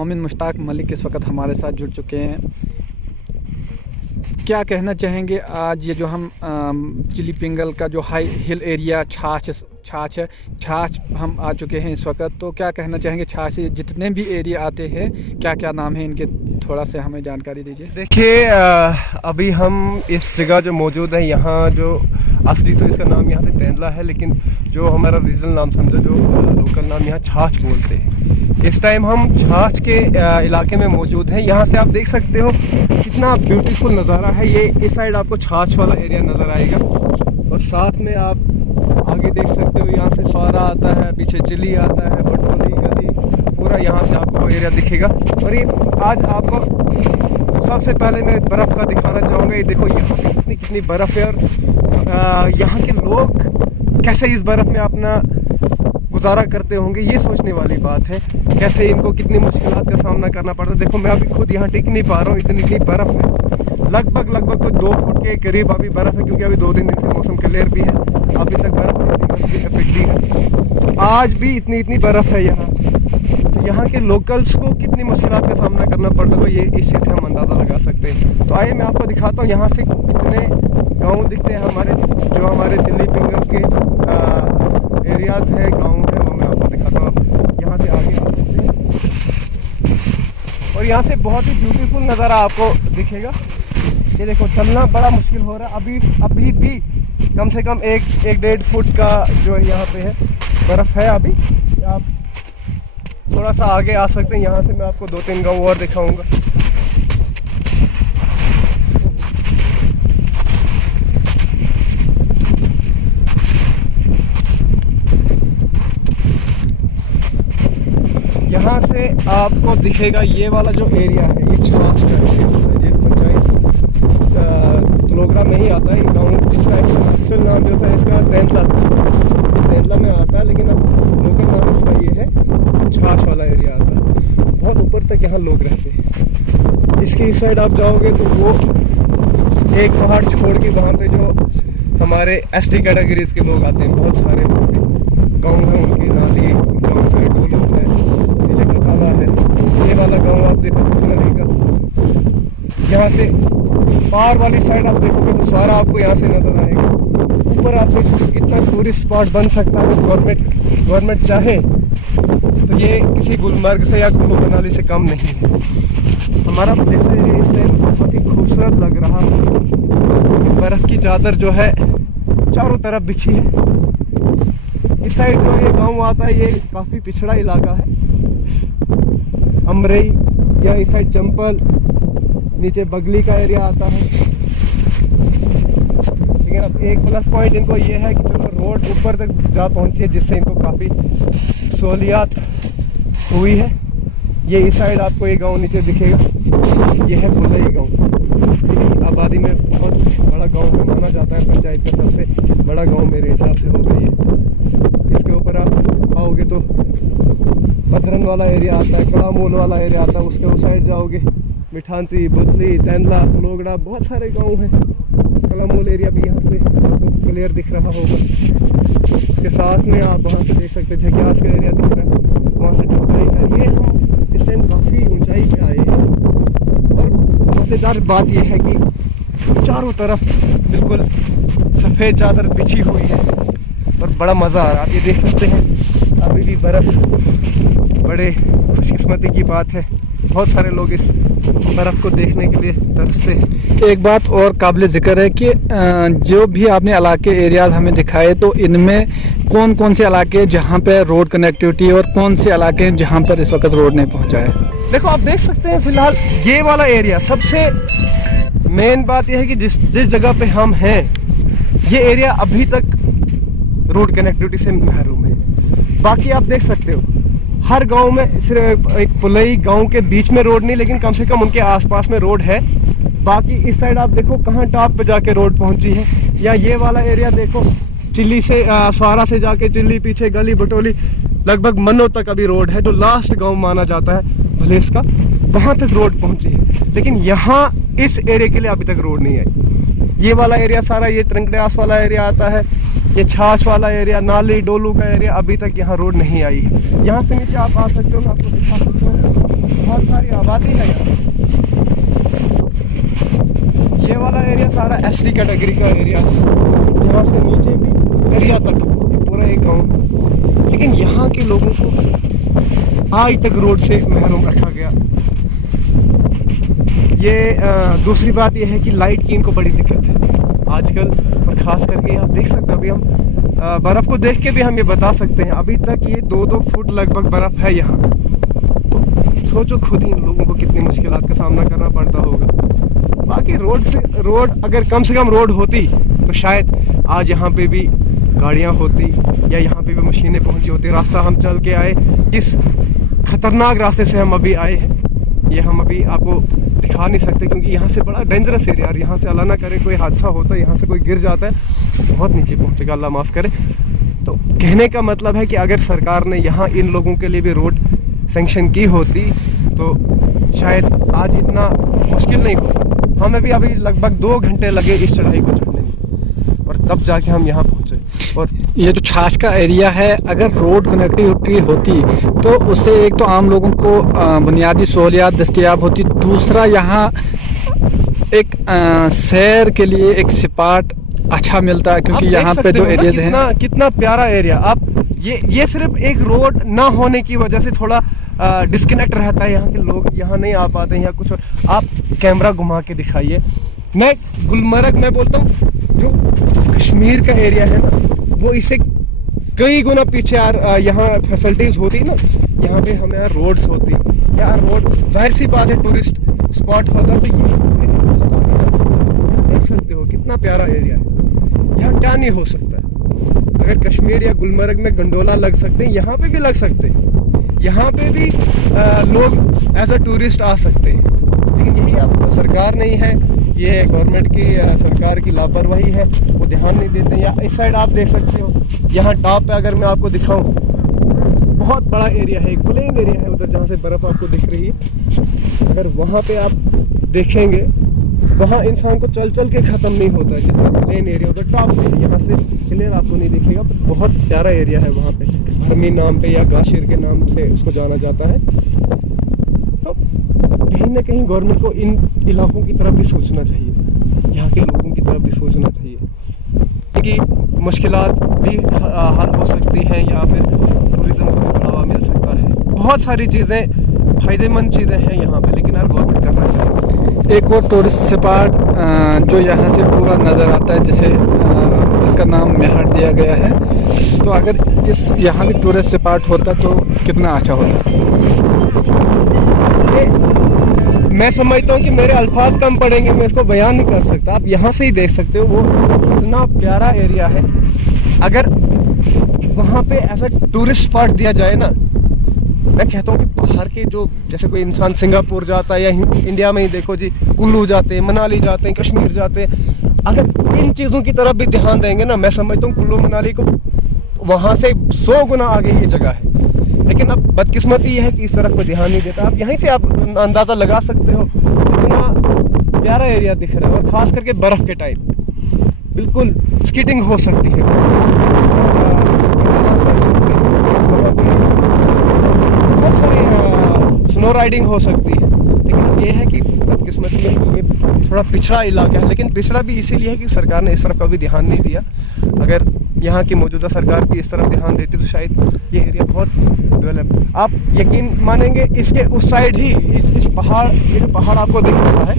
मोमिन मुश्ताक मलिक इस वक्त हमारे साथ जुड़ चुके हैं। क्या कहना चाहेंगे आज ये जो हम चिली पिंगल का जो हाई हिल एरिया छाछ हम आ चुके हैं इस वक्त, तो क्या कहना चाहेंगे छाछ से जितने भी एरिया आते हैं क्या क्या नाम है इनके, थोड़ा सा हमें जानकारी दीजिए। देखिए अभी हम इस जगह जो मौजूद है, यहाँ जो असली तो इसका नाम यहाँ से तेंदला है, लेकिन जो हमारा रीजनल नाम समझो, जो लोकल नाम यहाँ छाछ बोलते हैं। इस टाइम हम छाछ के इलाके में मौजूद हैं। यहाँ से आप देख सकते हो कितना ब्यूटीफुल नज़ारा है। ये इस साइड आपको छाछ वाला एरिया नज़र आएगा और साथ में आप आगे देख सकते हो यहाँ से स्वारा आता है, पीछे चिली आता है, बटोली गली, पूरा यहाँ से आपको वो एरिया दिखेगा। और ये आज आपको सबसे पहले मैं बर्फ़ का दिखाना चाहूँगा। ये देखो यहाँ पे कितनी बर्फ़ है और यहाँ के लोग कैसे इस बर्फ़ में अपना गुजारा करते होंगे, ये सोचने वाली बात है। कैसे इनको कितनी मुश्किलात का सामना करना पड़ता है। देखो मैं अभी खुद यहाँ टिक नहीं पा रहा हूँ, इतनी बर्फ़ में लगभग कोई 2 फुट के करीब अभी बर्फ़ है, क्योंकि अभी 2-3 दिन से मौसम क्लियर भी है। अभी तक बर्फ़ है, आज भी इतनी बर्फ़ है यहाँ। तो यहाँ के लोकल्स को कितनी मुश्किलात का सामना करना पड़ता है, ये इस चीज़ से हम अंदाज़ा लगा सकते हैं। तो आइए मैं आपको दिखाता हूँ यहाँ से कितने गाँव दिखते हैं हमारे, जो हमारे चिली पिंगल के एरियाज़ है, गाँव है, वो मैं आपको दिखाता हूँ। यहाँ से आगे आप चलते हैं और यहाँ से बहुत ही ब्यूटीफुल नज़ारा आपको दिखेगा। ये देखो चलना बड़ा मुश्किल हो रहा है, अभी भी कम से कम 1-1.5 फुट का जो है यहाँ पे है बर्फ़ है। अभी आप थोड़ा सा आगे आ सकते हैं, यहाँ से मैं आपको 2-3 गाँव और दिखाऊंगा। यहाँ से आपको दिखेगा ये वाला जो एरिया है, ये छाछ का ये पंचायत तलोगड़ा में ही आता है। गाँव जिसका एक्चुअल नाम जो था इसका तेंदला में आता है, लेकिन अब लोकल नाम इसका ये है, छाछ वाला एरिया आता है। बहुत ऊपर तक यहाँ लोग रहते हैं। इसके इस साइड आप जाओगे तो वो एक पहाड़ छोड़ के वहाँ पे जो हमारे ST कैटेगरीज के लोग आते हैं, बहुत सारे गाँव हैं उनके, नाली गाँव है, डोलो है, नीचे कताला है। ये वाला गाँव आप देखो नदी का, यहाँ से पार वाली साइड आप देखोगे तो सारा आपको यहाँ से नजर आएगा। ऊपर आप देखो कितना टूरिस्ट स्पॉट बन सकता है, गवर्नमेंट चाहे तो ये किसी गुलमर्ग से या कुल्लू मनाली से कम नहीं है। हमारा जैसे इस टाइम बहुत ही खूबसूरत लग रहा है। बर्फ़ की चादर जो है चारों तरफ बिछी है। इस साइड जो ये गांव आता है ये काफ़ी पिछड़ा इलाका है, अमरई या इस साइड चंपल, नीचे बगली का एरिया आता है। लेकिन अब एक प्लस पॉइंट इनको ये है कि चलो रोड ऊपर तक जा पहुँची है, जिससे इनको काफ़ी सहूलियात हुई है। ये इस साइड आपको ये गांव नीचे दिखेगा, ये है बुलई गांव। आबादी में बहुत बड़ा गांव है, माना जाता है पंचायत का सबसे बड़ा गांव मेरे हिसाब से हो गई है। इसके ऊपर आप आओगे तो पथरन वाला एरिया आता है, कड़ामूल वाला एरिया आता है। उसके उस साइड जाओगे मिठानसी, बुतली, तेंदला, तलोगड़ा, बहुत सारे गाँव हैं। कड़ामूल एरिया भी यहाँ से आपको क्लियर दिख रहा होगा। उसके साथ में आप वहाँ से देख सकते हैं झकियास का एरिया दिख रहा है, वहाँ से ढोकाई का। ये हम इस टाइम काफ़ी ऊंचाई पे आए हैं और मज़ेदार बात यह है कि चारों तरफ बिल्कुल सफ़ेद चादर बिछी हुई है और बड़ा मज़ा आ रहा है। आप ये देख सकते हैं अभी भी बर्फ़, बड़े खुशकिस्मती की बात है। बहुत सारे लोग इस बर्फ़ को देखने के लिए तरसते हैं। एक बात और काबिल ज़िक्र है कि जो भी आपने इलाके एरियाज हमें दिखाए, तो इनमें कौन कौन से इलाके हैं जहाँ पे रोड कनेक्टिविटी और कौन से इलाके हैं जहाँ पर इस वक्त रोड नहीं पहुँचा है। देखो आप देख सकते हैं फिलहाल ये वाला एरिया, सबसे मेन बात यह है कि जिस जगह पे हम हैं ये एरिया अभी तक रोड कनेक्टिविटी से महरूम है। बाकी आप देख सकते हो हर गांव में सिर्फ एक पुलई गांव के बीच में रोड नहीं, लेकिन कम से कम उनके आसपास में रोड है। बाकी इस साइड आप देखो कहाँ टॉप पे जाके रोड पहुंची है। या ये वाला एरिया देखो, चिल्ली से स्वारा से जाके चिल्ली, पीछे गली बटोली, लगभग मनो तक अभी रोड है। जो लास्ट गांव माना जाता है भलेस का, वहाँ तक रोड पहुंची है। लेकिन यहाँ इस एरिया के लिए अभी तक रोड नहीं आई। ये वाला एरिया सारा, ये तिरंगड़ास वाला एरिया आता है, ये छाछ वाला एरिया, नाली डोलू का एरिया, अभी तक यहाँ रोड नहीं आई है। यहाँ से नीचे आप आ सकते हो, मैं आपको दिखा सकता हूँ, बहुत सारी आबादी है यहाँ। ये वाला एरिया सारा एसटी कैटेगरी का एरिया, यहाँ से नीचे भी एरिया तक पूरा एक गाँव, लेकिन यहाँ के लोगों को आज तक रोड से महरूम रखा गया। ये दूसरी बात यह है कि लाइट की इनको बड़ी दिक्कत है आजकल, और ख़ास करके आप देख सकते हो, अभी हम बर्फ़ को देख के भी हम ये बता सकते हैं अभी तक ये 2-2 फुट लगभग बर्फ़ है यहाँ। तो सोचो खुद ही इन लोगों को कितनी मुश्किलात का सामना करना पड़ता होगा। बाकी रोड अगर कम से कम रोड होती तो शायद आज यहाँ पे भी गाड़ियाँ होती, या यहाँ पे भी मशीनें पहुँची होती। रास्ता हम चल के आए, इस खतरनाक रास्ते से हम अभी आए हैं, ये हम अभी आपको दिखा नहीं सकते क्योंकि यहाँ से बड़ा डेंजरस एरिया है। यहाँ से अल्लाह ना करे कोई हादसा होता है, यहाँ से कोई गिर जाता है, बहुत नीचे पहुँचेगा, अल्लाह माफ़ करे। तो कहने का मतलब है कि अगर सरकार ने यहाँ इन लोगों के लिए भी रोड सेंक्शन की होती तो शायद आज इतना मुश्किल नहीं होता। हमें भी अभी लगभग 2 घंटे लगे इस चढ़ाई को चढ़ने में, और तब जाके हम यहाँ पहुँचे। और ये जो छाछ का एरिया है, अगर रोड कनेक्टिविटी होती तो उससे एक तो आम लोगों को बुनियादी सहूलियात दस्तयाब होती, दूसरा यहाँ एक सैर के लिए एक स्पॉट अच्छा मिलता है, क्योंकि यहाँ पे जो एरियाज हैं, कितना प्यारा एरिया। आप ये सिर्फ एक रोड ना होने की वजह से थोड़ा डिस्कनेक्ट रहता है, यहाँ के लोग यहाँ नहीं आ पाते हैं या कुछ और। आप कैमरा घुमा के दिखाइए, मैं गुलमर्ग में बोलता हूँ, जो कश्मीर का एरिया है ना, वो इससे कई गुना पीछे यार। यहाँ फैसिलिटीज़ होती ना, यहाँ पे हमें यार रोड्स होती यार, रोड जाहिर सी बात है टूरिस्ट स्पॉट होता तो ये देख सकते हो कितना प्यारा एरिया है। यहाँ क्या नहीं हो सकता। अगर कश्मीर या गुलमर्ग में गंडोला लग सकते हैं, यहाँ पे भी लग सकते हैं, यहाँ पे भी लोग एज अ टूरिस्ट आ सकते हैं। लेकिन यही अब सरकार नहीं है, ये गवर्नमेंट की सरकार की लापरवाही है, वो ध्यान नहीं देते हैं। या इस साइड आप देख सकते हो, यहाँ टॉप पे अगर मैं आपको दिखाऊं, बहुत बड़ा एरिया है, एक प्लेन एरिया है उधर जहाँ से बर्फ़ आपको दिख रही है। अगर वहाँ पे आप देखेंगे, वहाँ इंसान को चल चल के ख़त्म नहीं होता है, जितना प्लेन एरिया उधर टॉप पे। यहाँ से क्लियर आपको नहीं दिखेगा, पर बहुत प्यारा एरिया है वहाँ पे, भरमी नाम पे या गाशिर के नाम से उसको जाना जाता है। तो कहीं ना कहीं गवर्नमेंट को इन इलाकों की तरफ भी सोचना चाहिए, यहाँ के लोगों की तरफ भी सोचना चाहिए कि मुश्किलात भी हल हो सकती हैं, या फिर टूरिज़्म को भी बढ़ावा मिल सकता है। बहुत सारी चीज़ें फ़ायदेमंद चीज़ें हैं यहाँ पे, लेकिन यार गवर्नमेंट करना चाहिए। एक और टूरिस्ट स्पॉट जो यहाँ से पूरा नज़र आता है, जैसे जिसका नाम मेहर दिया गया है, तो अगर इस यहाँ भी टूरिस्ट स्पॉट होता तो कितना अच्छा होता। मैं समझता हूँ कि मेरे अल्फाज कम पड़ेंगे, मैं इसको बयान नहीं कर सकता। आप यहाँ से ही देख सकते हो वो इतना प्यारा एरिया है। अगर वहाँ पे ऐसा टूरिस्ट स्पॉट दिया जाए ना, मैं कहता हूँ कि बाहर के जो, जैसे कोई इंसान सिंगापुर जाता है या इंडिया में ही देखो जी, कुल्लू जाते हैं, मनाली जाते हैं, कश्मीर जाते हैं, अगर इन चीज़ों की तरफ भी ध्यान देंगे ना, मैं समझता हूँ कुल्लू मनाली को वहाँ से 100 गुना आगे ये जगह है। लेकिन अब बदकिस्मती ये है कि इस तरफ कोई ध्यान नहीं देता। आप यहीं से आप अंदाज़ा लगा सकते हो कितना प्यारा एरिया दिख रहा है, और ख़ास करके बर्फ़ के टाइम बिल्कुल स्कीटिंग हो सकती है, बहुत सारी स्नो राइडिंग हो सकती है। लेकिन ये है कि बदकिस्मती में ये थोड़ा पिछड़ा इलाका है, लेकिन पिछड़ा भी इसीलिए है कि सरकार ने इस तरफ कभी ध्यान नहीं दिया। अगर यहाँ की मौजूदा सरकार भी इस तरफ ध्यान देती तो शायद ये एरिया बहुत डेवलप। आप यकीन मानेंगे, इसके उस साइड ही इस पहाड़, ये जो पहाड़ आपको दिख रहा है,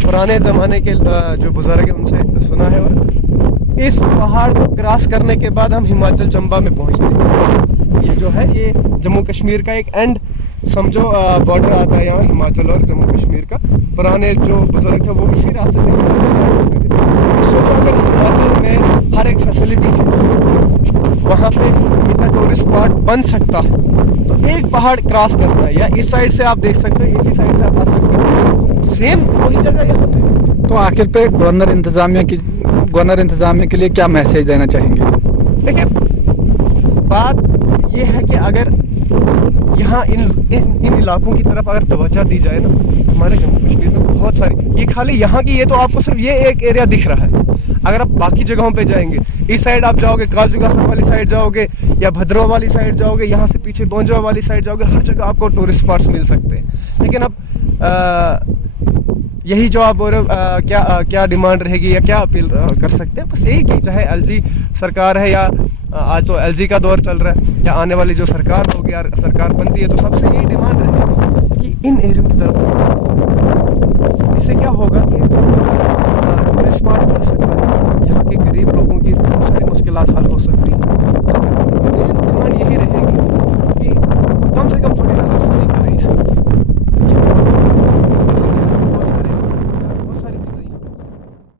पुराने ज़माने के जो बुज़ुर्ग हैं उनसे सुना है, और इस पहाड़ को क्रॉस करने के बाद हम हिमाचल चंबा में पहुँचते हैं। ये जो है ये जम्मू कश्मीर का एक एंड समझो बॉर्डर आता है यहाँ हिमाचल और जम्मू कश्मीर का। पुराने जो बुजुर्ग थे वो इसी रास्ते से हिमाचल में हर एक फैसिलिटी है, वहाँ पे इतना टूरिस्ट स्पॉट बन सकता है। तो एक पहाड़ क्रॉस करना है, या इस साइड से आप देख सकते हो, इसी साइड से आप आ सकते हो, सेम वही जगह यहाँ पे। तो आखिर पे गवर्नर इंतजामिया के लिए क्या मैसेज देना चाहेंगे? देखिए, बात ये है कि अगर यहाँ इन इलाकों की तरफ अगर तवज्जो दी जाए ना, हमारे जम्मू कश्मीर में बहुत सारी, ये खाली यहाँ की, ये तो आपको सिर्फ ये एक एरिया दिख रहा है। अगर आप बाकी जगहों पे जाएंगे, इस साइड आप जाओगे, कालजुगासर वाली साइड जाओगे या भद्रवा वाली साइड जाओगे, यहाँ से पीछे दोंजवा वाली साइड जाओगे, हर जगह आपको टूरिस्ट स्पॉट्स मिल सकते हैं। लेकिन अब यही जो आप बोल रहे हो, क्या डिमांड रहेगी या क्या अपील कर सकते हैं, बस यही कि चाहे एलजी सरकार है या आज तो एलजी का दौर चल रहा है, या आने वाली जो सरकार होगी यार, सरकार बनती है तो सबसे यही डिमांड रहेगी कि इन एरियो की तरफ, इससे क्या होगा कि टूरिस्ट स्पॉट बन सकता है, यहाँ के गरीब लोगों की बहुत सारी मुश्किलात हल हो सकती हैं।